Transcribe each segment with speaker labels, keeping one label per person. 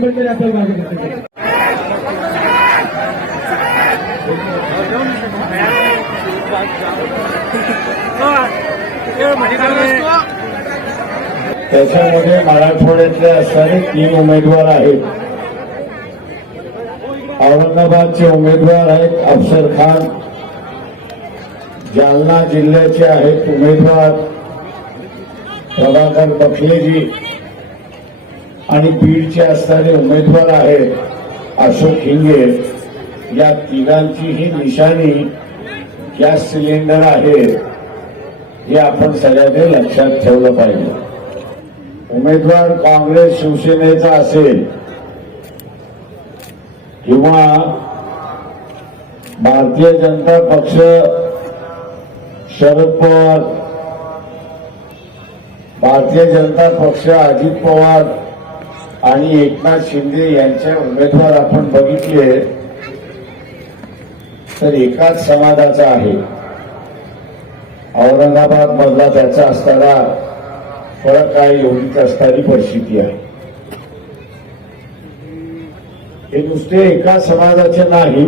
Speaker 1: बाळासाहेब तरी आपल्याला मागे घेतले
Speaker 2: त्याच्यामध्ये मराठवाड्यातले असणारे तीन उमेदवार आहेत. औरंगाबादचे उमेदवार आहेत अफसर खान. जालना जिल्ह्याचे आहेत उमेदवार प्रभाकर बखलेजी. आणि बीडचे असणारे उमेदवार आहेत अशोक हिंगे. या तिघांची ही निशाणी गॅस सिलेंडर आहे. हे आपण सगळ्यांनी लक्षात ठेवलं पाहिजे. उमेदवार काँग्रेस शिवसेनेचा असेल किंवा भारतीय जनता पक्ष शरद पवार भारतीय जनता पक्ष अजित पवार आणि एकनाथ शिंदे यांचे उमेदवार आपण बघितले तर एकाच समाजाचा आहे. औरंगाबाद मधला त्याचा असताना फरक काय एवढीच असणारी परिस्थिती आहे. हे नुसते एका समाजाचे नाही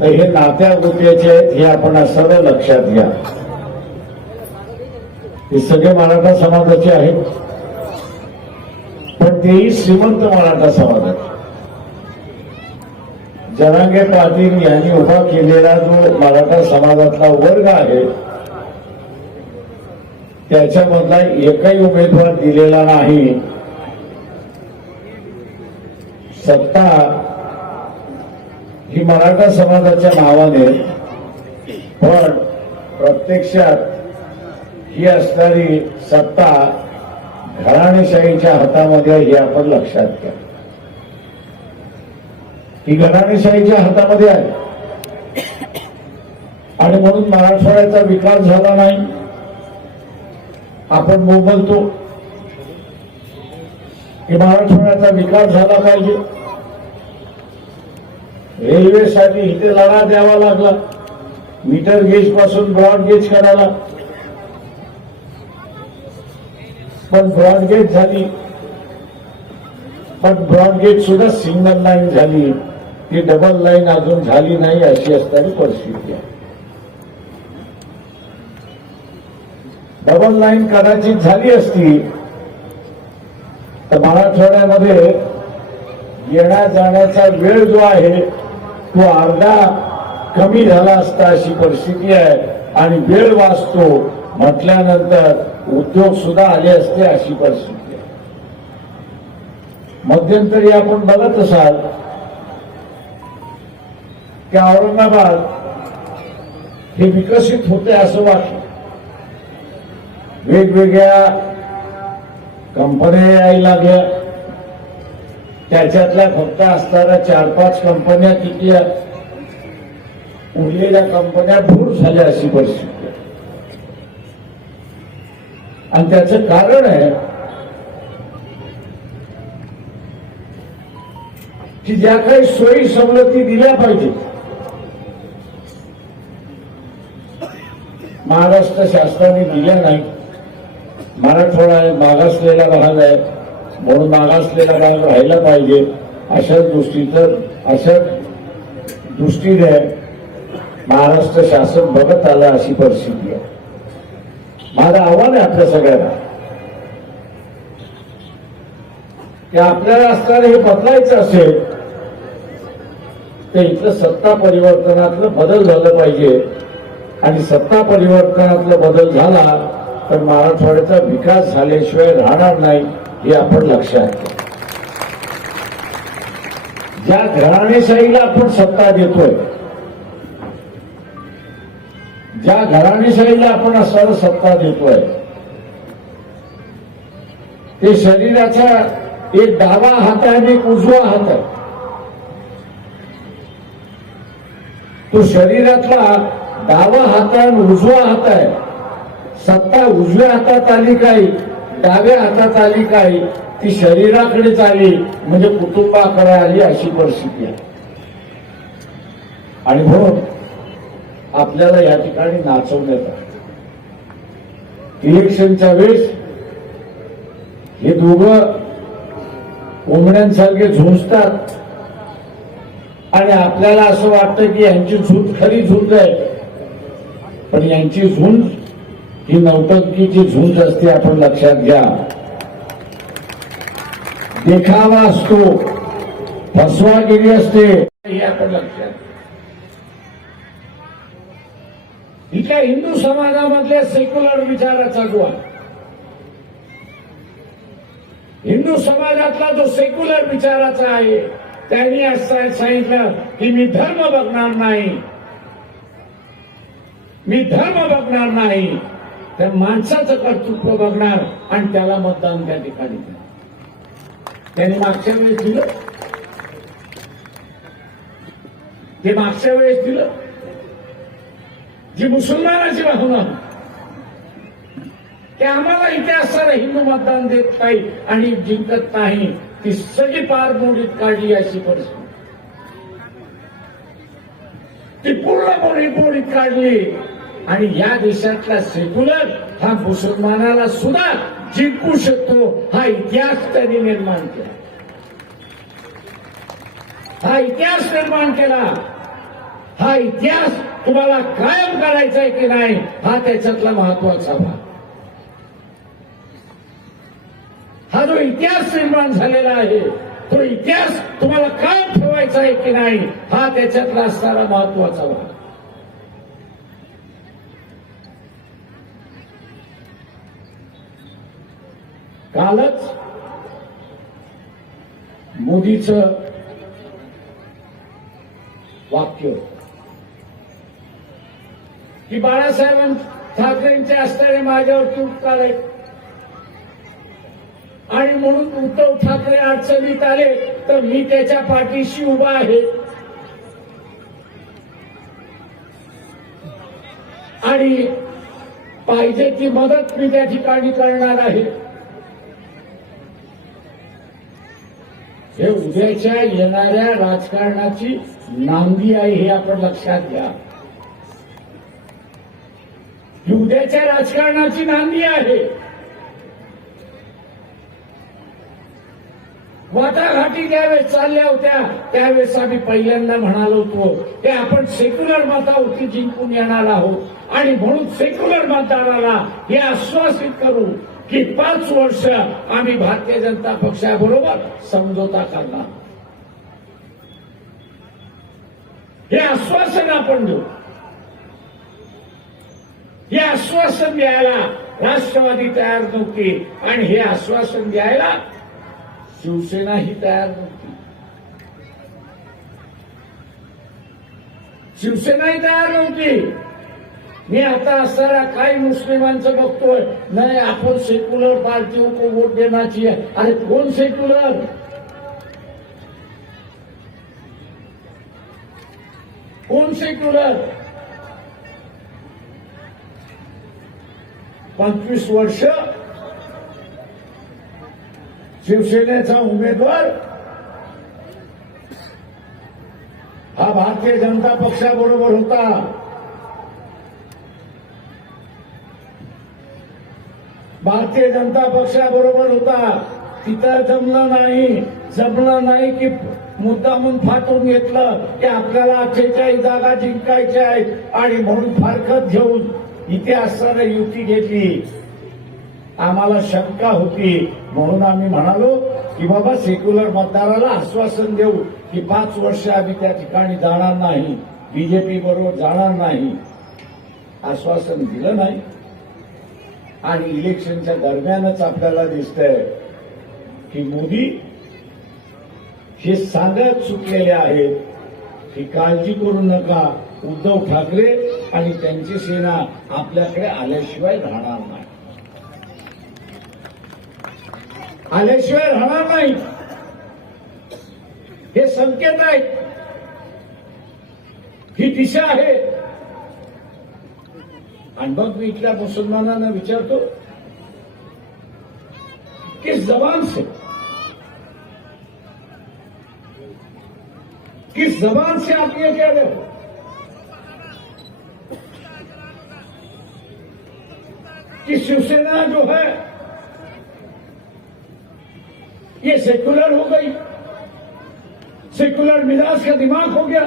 Speaker 2: तर हे नात्या गोत्याचे आहेत हे आपण सर्व लक्षात घ्या. हे सगळे मराठा समाजाचे आहेत. तेही श्रीमंत मराठा समाजात जनांगे पाटील यांनी उभा केलेला जो मराठा समाजातला वर्ग आहे त्याच्यामधला एकही उमेदवार दिलेला नाही. सत्ता ही मराठा समाजाच्या नावाने पण प्रत्यक्षात ही असणारी सत्ता घराणेशाहीच्या हातामध्ये हे आपण लक्षात घ्या. ही घराणेशाहीच्या हातामध्ये आहे. आणि म्हणून मराठवाड्याचा विकास झाला नाही. आपण बोलतो की मराठवाड्याचा विकास झाला पाहिजे. रेल्वेसाठी इथे लढा द्यावा लागला. मीटर गेजपासून ब्रॉड गेज करायला. पण ब्रॉडगेज झाली. पण ब्रॉडगेज सुद्धा सिंगल लाईन झाली. ती डबल लाईन अजून झाली नाही अशी असणारी परिस्थिती आहे. डबल लाईन कदाचित झाली असती तर मराठवाड्यामध्ये येण्या जाण्याचा वेळ जो आहे तो अर्धा कमी झाला असता अशी परिस्थिती आहे. आणि वेळ वाचतो म्हटल्यानंतर उद्योग सुद्धा आले असते अशी परिस्थिती मध्यंतरी आपण बघत असाल की औरंगाबाद हे विकसित होते असं वाटलं. वेगवेगळ्या कंपन्या यायला लागल्या. त्याच्यातल्या फक्त असणाऱ्या चार पाच कंपन्या किती उरलेल्या कंपन्या दूर झाल्या अशी परिस्थिती. आणि त्याचं कारण आहे की ज्या काही सोयी सवलती दिल्या पाहिजेत महाराष्ट्र शासनाने दिल्या नाही मराठवाडा आहे मागासलेला भाग आहे म्हणून मागासलेला भाग राहिला पाहिजे अशा दृष्टीचं अशा दृष्टीने महाराष्ट्र शासन बघत आलं अशी परिस्थिती आहे. माझं आव्हान आहे आपल्या सगळ्यांना. की आपल्याला असताना हे बदलायचं असेल तर इथलं सत्ता परिवर्तनातलं बदल झालं पाहिजे. आणि सत्ता परिवर्तनातला बदल झाला तर मराठवाड्याचा विकास झाल्याशिवाय राहणार नाही हे आपण लक्षात घ्या ज्या घराणेशाहीला आपण सत्ता देतोय ज्या घराणेशाहीला आपण असणारा सत्ता देतोय ते शरीराचा एक डावा हात आहे आणि एक उजवा हात आहे. तो शरीरातला डावा हात आहे आणि उजवा हात आहे. सत्ता उजव्या हातात आली काय डाव्या हातात आली काय ती शरीराकडेच आली म्हणजे कुटुंबाकडे आली अशी परिस्थिती आहे. आणि म्हणून आपल्याला या ठिकाणी नाचवण्यात आलं. इलेक्शनच्या वेळेस हे दोघं कोंबड्यांसारखे झुंजतात. आणि आपल्याला असं वाटतं की यांची झुंज खरी झुंज आहे. पण यांची झुंज ही नौटंकीची झुंज असते आपण लक्षात घ्या. देखावा असतो फसवागिरी असते हे आपण लक्षात इथल्या हिंदू समाजामधल्या सेक्युलर विचाराचा दुवा हिंदू समाजातला जो सेक्युलर विचाराचा आहे त्यांनी असं सांगितलं की मी धर्म बघणार नाही. मी धर्म बघणार नाही. तर माणसाचं कर्तृत्व बघणार आणि त्याला मतदान त्या ठिकाणी त्यांनी मागच्या वेळेस दिलं. ते मागच्या वेळेस दिलं. जी मुसलमानाची भावना ते की आम्हाला इतिहासाला हिंदू मतदान देत नाही आणि जिंकत नाही. ती सगळी पार मोडीत काढली अशी परिस्थिती. ती पूर्ण मोडीत मोडीत काढली. आणि या देशातला सेक्युलर हा मुसलमानाला सुद्धा जिंकू शकतो हा इतिहास त्यांनी निर्माण केला. हा इतिहास निर्माण केला. हा इतिहास तुम्हाला कायम करायचा आहे की नाही हा त्याच्यातला महत्त्वाचा भाग. हा जो इतिहास निर्माण झालेला आहे तो इतिहास तुम्हाला कायम ठेवायचा आहे की नाही हा त्याच्यातला असणारा महत्त्वाचा भाग. कालच मोदीचं वाक्य की बाळासाहेब ठाकरेंचे असणारे माझ्यावर तूट आहेत आणि म्हणून उद्धव ठाकरे अडचणीत आले तर मी त्याच्या पाठीशी उभा आहे. आणि पाहिजे ती मदत मी त्या ठिकाणी करणार आहे. हे उद्याच्या येणाऱ्या राजकारणाची नांदी आहे हे आपण लक्षात घ्या. उद्याच्या राजकारणाची नांदी आहे. वाटाघाटी ज्यावेळेस चालल्या होत्या त्यावेळेस आम्ही पहिल्यांदा म्हणालो होतो की आपण सेक्युलर मतावरती जिंकून येणार आहोत. आणि म्हणून सेक्युलर मतदाराला हे आश्वासित करू की पाच वर्ष आम्ही भारतीय जनता पक्षाबरोबर समझोता करणार. हे आश्वासन आपण देऊ. हे आश्वासन द्यायला राष्ट्रवादी तयार नव्हती. आणि हे आश्वासन द्यायला शिवसेना ही तयार नव्हती. शिवसेनाही तयार नव्हती. मी आता असणारा काही मुस्लिमांचं बघतोय. नाही आपण सेक्युलर पार्टी को वोट देण्याची अरे कोण सेक्युलर? कोण सेक्युलर? पंचवीस वर्ष शिवसेनेचा उमेदवार हा भारतीय जनता पक्षाबरोबर होता भारतीय जनता पक्षाबरोबर होता तिथं जमलं नाही जमलं नाही की मुद्दा म्हणून फाटून घेतलं की आपल्याला अठ्ठेचाळीस जागा जिंकायच्या आहेत आणि म्हणून फारकत घेऊन इथे असताना युती घेतली. आम्हाला शंका होती. म्हणून आम्ही म्हणालो की बाबा सेक्युलर मतदाराला आश्वासन देऊ की पाच वर्ष आम्ही त्या ठिकाणी जाणार नाही. बीजेपी बरोबर जाणार नाही. आश्वासन दिलं नाही. आणि इलेक्शनच्या दरम्यानच आपल्याला दिसतंय की मोदी हे सांगत चुकलेले आहेत की काळजी करू नका. उद्धव ठाकरे आणि त्यांची सेना आपल्याकडे आल्याशिवाय राहणार नाही. आल्याशिवाय राहणार नाही. हे संकेत आहेत. ही दिशा आहे. आणि मग मी इथल्या मुसलमानांना विचारतो किस जबान से किस जबान से आप ये कह रहे हो? کہ شیو سینا جو ہے، یہ سیکولر ہو گئی۔ سیکولر مزاج کا دماغ ہو گیا۔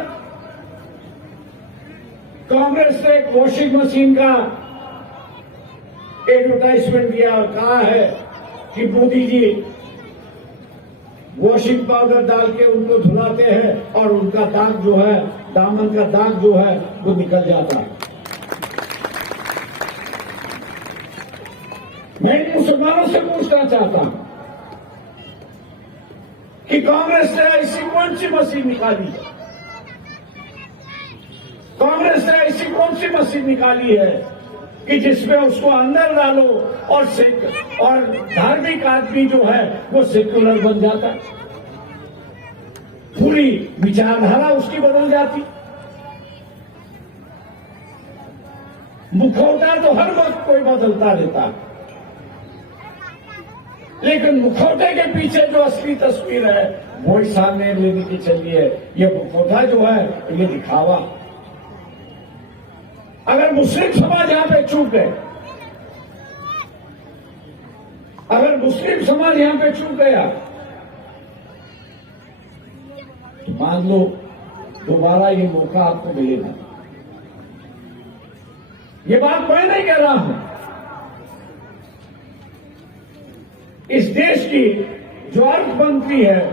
Speaker 2: کانگریس نے ایک واشنگ مشین کا ایڈورٹائزمنٹ دیا اور کہا ہے کہ مودی جی واشنگ پاؤڈر ڈال کے ان کو دھلاتے ہیں اور ان کا داغ جو ہے، دامن کا داغ جو ہے، وہ نکل جاتا ہے۔ مسلمانوں سے پوچھنا چاہتا ہوں کہ کانگریس نے ایسی کون سی مسیح نکالی ہے؟ کانگریس نے ایسی کون سی مسیح نکالی ہے کہ جس میں اس کو اندر ڈالو اور اور دھارمک آدمی جو ہے وہ سیکولر بن جاتا ہے؟ پوری وچاردھارا اس کی بدل جاتی مکھوٹا تو ہر وقت کوئی بدلتا رہتا ہے۔ لیکن مکھوٹے کے پیچھے جو اصلی تصویر ہے، وہی سامنے لینے کی چلی ہے۔ یہ مکھوٹا جو ہے، یہ دکھاوا۔ اگر مسلم سماج یہاں پہ چوک گئے، اگر مسلم سماج یہاں پہ چوک گیا تو مان لو دوبارہ یہ موقع آپ کو ملے گا۔ یہ بات میں نہیں کہہ رہا ہوں۔ اس دیش کی جو ارتھ بنتی ہے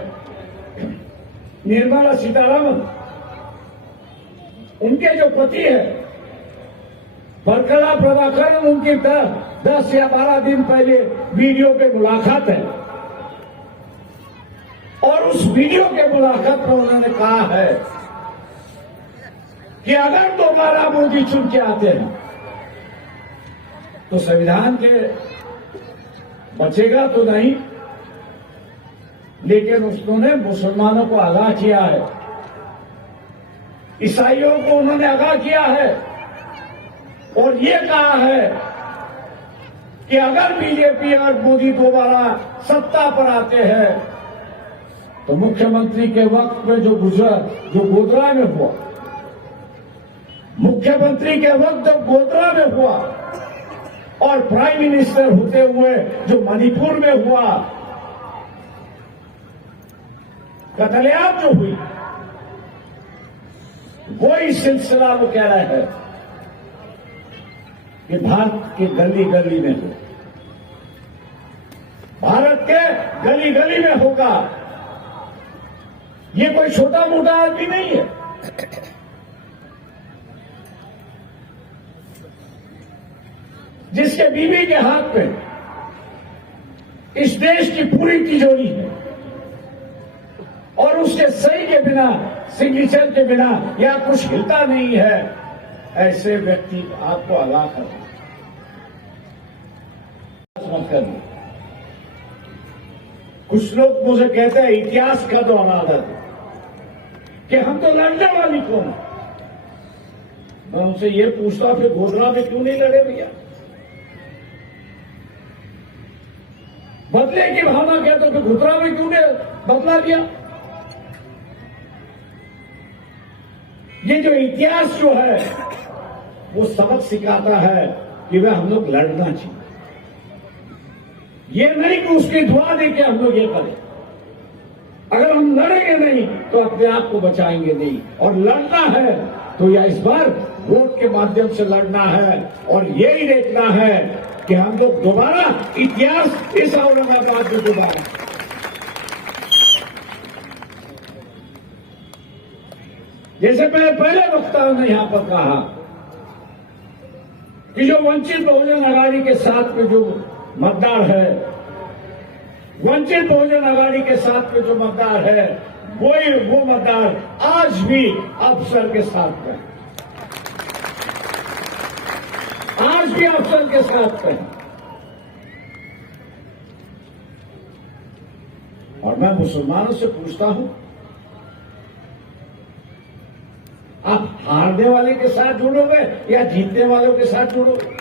Speaker 2: نرملا سیتارمن ان کے جو پتی ہے برکلا پرباکرن ان کی دس یا بارہ دن پہلے ویڈیو پہ ملاقات ہے۔ اور اس ویڈیو کے ملاقات پر انہوں نے کہا ہے کہ اگر دوبارہ مودی چن کے آتے ہیں، تو سویدھان کے بچے گا تو نہیں۔ لیکن اس نے مسلمانوں کو آگاہ کیا ہے۔ عیسائیوں کو انہوں نے آگاہ کیا ہے۔ اور یہ کہا ہے کہ اگر بی جے پی اور مودی دوبارہ ستا پر آتے ہیں، تو مکھ منتری کے وقت میں جو گزر جو گودرا میں ہوا مکھیہ منتری کے وقت جو گودرا میں ہوا اور پرائم منسٹر ہوتے ہوئے جو منی پور میں ہوا قتل عام جو ہوئی، وہی سلسلہ وہ کہہ رہا ہے کہ بھارت کی گلی گلی میں ہو۔ بھارت کے گلی گلی میں ہوگا۔ یہ کوئی چھوٹا موٹا آدمی نہیں ہے۔ جس کے بیوی کے ہاتھ میں اس دیش کی پوری تجوری ہے اور اس کے صحیح کے بنا سگنیچر کے بنا یا کچھ ہلتا نہیں ہے، ایسے ویکتی آپ کو ادا کرنا کچھ لوگ مجھے کہتے ہیں اتہاس کا دو دو کہ ہم تو لڑنے والی کون میں ان سے یہ پوچھتا پھر گھوڑنا پہ کیوں نہیں لڑے بھیا؟ بدلے کی بھاونا کیا تو پھر گھترا میں کیوں نے بدلا دیا؟ یہ جو اتہاس جو ہے، وہ سبق سکھاتا ہے کہ وہ ہم لوگ لڑنا چاہیے۔ یہ نہیں کہ اس کی دعا دے کے ہم لوگ یہ کریں۔ اگر ہم لڑیں گے نہیں تو اپنے آپ کو بچائیں گے نہیں۔ اور لڑنا ہے تو یا اس بار ووٹ کے مادھیم سے لڑنا ہے اور یہی دیکھنا ہے کہ ہم لوگ دوبارہ اتہاس اس اورنگ آباد میں دوبارہ۔ جیسے میں نے پہلے وقتاؤں نے یہاں پر کہا کہ جو ونچت بہجن اگاڑی کے ساتھ میں جو متدار ہے، ونچت بہجن اگاڑی کے ساتھ میں جو متدار ہے وہ متدار آج بھی افسر کے ساتھ میں ہے۔ کے افسر کے ساتھ کریں۔ اور میں مسلمانوں سے پوچھتا ہوں، آپ ہارنے والے کے ساتھ جڑو گے یا جیتنے والوں کے ساتھ جڑو گے؟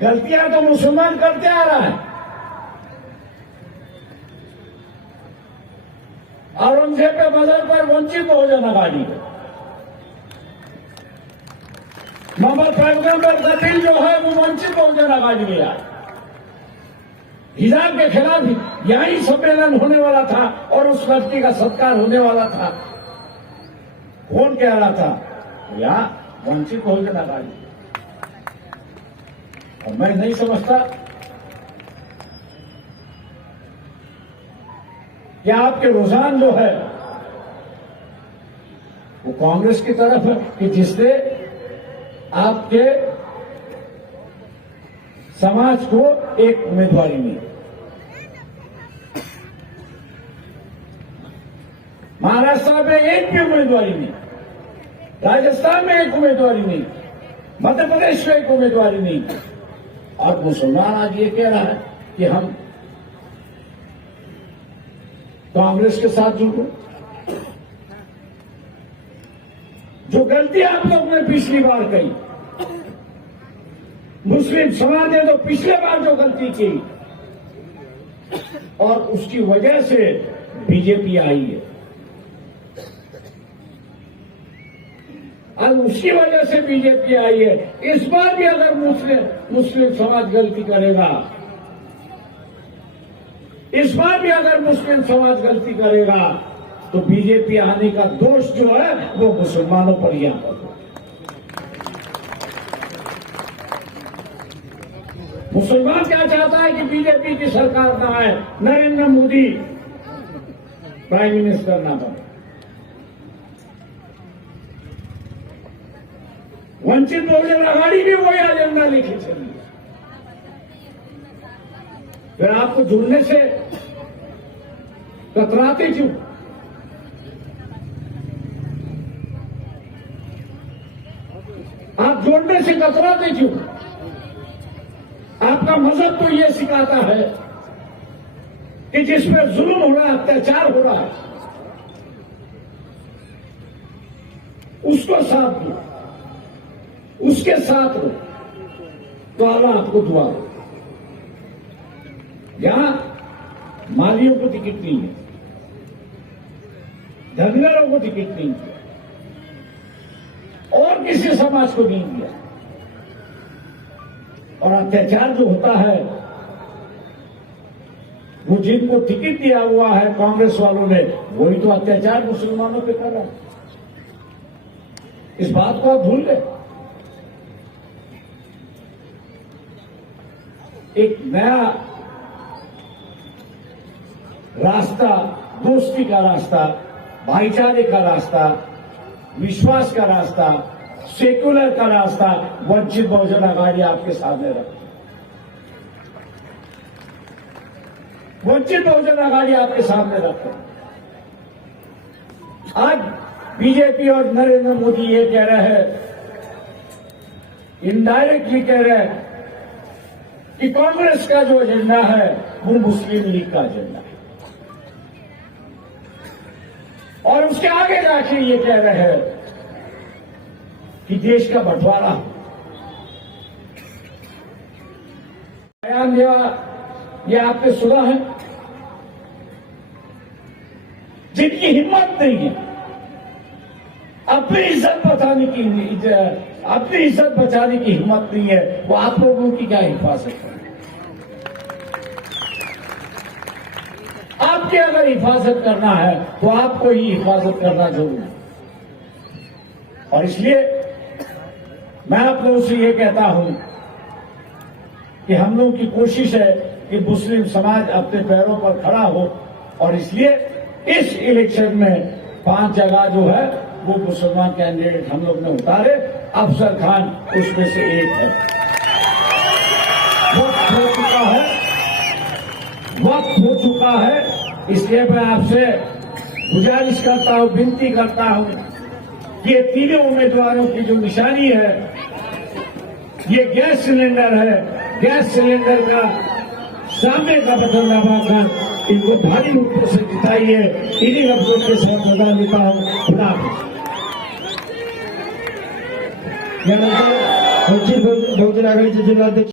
Speaker 2: غلطیاں تو مسلمان کرتے آ رہا ہے۔ اورنگزیب کے بدل پر ونچت ہو جانا گاڑی محمد فاروق کا قتل جو ہے وہ منچت بہجن آباد گیا۔ ہزار کے خلاف یہاں ہی سمیلن ہونے والا تھا اور اس لڑکی کا صدقار ہونے والا تھا۔ کون کہہ رہا تھا؟ یا منچت بہجن آباد اور میں نہیں سمجھتا۔ کہ آپ کے روزان جو ہے وہ کانگریس کی طرف ہے کہ جس نے آپ کے سماج کو ایک امیدواری میں مہاراشٹر میں ایک بھی امیدواری نہیں۔ راجستھان میں ایک امیدواری نہیں۔ مدھیہ پردیش میں ایک امیدواری نہیں۔ اور مسلمان آج یہ کہہ رہا ہے کہ ہم کانگریس کے ساتھ جڑو۔ جو غلطی آپ لوگ نے پچھلی بار کہی۔ مسلم سماج نے تو پچھلے بار جو غلطی کی، اور اس کی وجہ سے بی جے پی آئی ہے۔ اور اس کی وجہ سے بی جے پی آئی ہے۔ اس بار بھی اگر مسلم مسلم سماج غلطی کرے گا۔ اس بار بھی اگر مسلم سماج غلطی کرے گا، تو بی جے پی آنے کا دوش جو ہے، وہ مسلمانوں پر یہاں مسلمان کیا چاہتا ہے کہ بی جے پی کی سرکار نہ آئے نریندر مودی۔ پرائم منسٹر نہ بنے۔ ونچت بہوجن آگاڑی بھی وہی ایجنڈا لکھی چلی پھر آپ کو جڑنے سے کتراتے کیوں؟ آپ جوڑنے سے کتراتے کیوں؟ آپ کا مذہب تو یہ سکھاتا ہے کہ جس میں ظلم ہو رہا ہے اتیاچار ہو رہا ہے، اس کو ساتھ دو۔ اس کے ساتھ ہو تو اللہ آپ کو دعا دو یہاں مالیوں کو ٹکٹ نہیں ہے۔ دھنگروں کو ٹکٹ نہیں دیا اور کسی سماج کو نہیں دیا۔ اور اتیاچار جو ہوتا ہے، وہ جن کو ٹکٹ دیا ہوا ہے کانگریس والوں نے۔ وہی تو اتیاچار مسلمانوں پہ کر رہا ہے۔ اس بات کو آپ بھول گئے۔ ایک نیا راستہ، دوستی کا راستہ، بھائی چارے کا راستہ، وشواس کا راستہ سیکولر کا راستہ ونچت بہجن آگاڑی آپ کے سامنے رکھا ونچت بہجن آگاڑی آپ کے سامنے رکھا آج بی جے پی اور نریندر مودی یہ کہہ رہے ہیں انڈائریکٹلی کہہ رہے ہیں کہ کانگریس کا جو ایجنڈا ہے، وہ مسلم لیگ کا ایجنڈا ہے۔ اور اس کے آگے جا کے یہ کہہ رہے ہیں کہ دیش کا بٹوارا بیان دیا یہ آپ نے سنا ہے جن کی ہمت نہیں ہے، اپنی عزت بچانے کی اپنی عزت بچانے کی ہمت نہیں ہے، وہ آپ لوگوں کی کیا حفاظت ہے؟ آپ کی اگر حفاظت کرنا ہے، تو آپ کو ہی حفاظت کرنا ضرور ہے۔ اور اس لیے میں آپ لوگوں سے یہ کہتا ہوں کہ ہم لوگوں کی کوشش ہے کہ مسلم سماج اپنے پیروں پر کھڑا ہو اور اس لیے اس الیکشن میں پانچ جگہ جو ہے وہ مسلمان کینڈیڈیٹ ہم لوگ نے اتارے۔ افسر خان اس میں سے ایک ہے۔ وقت ہو چکا ہے۔ وقت ہو چکا ہے۔ اس لیے میں آپ سے گزارش کرتا ہوں، بنتی کرتا ہوں کہ تینوں امیدواروں کی جو نشانی ہے ये गैस सिलेंडर है। गैस सिलेंडर का सामने का बटन का इनको भारी रूप से जिताइए इन्हीं लफ्जों के साथ बता देता हूँ। खुदा हाफिज।
Speaker 1: यानंतर वंचित बहुजन आघाडीचे जिल्हाध्यक्ष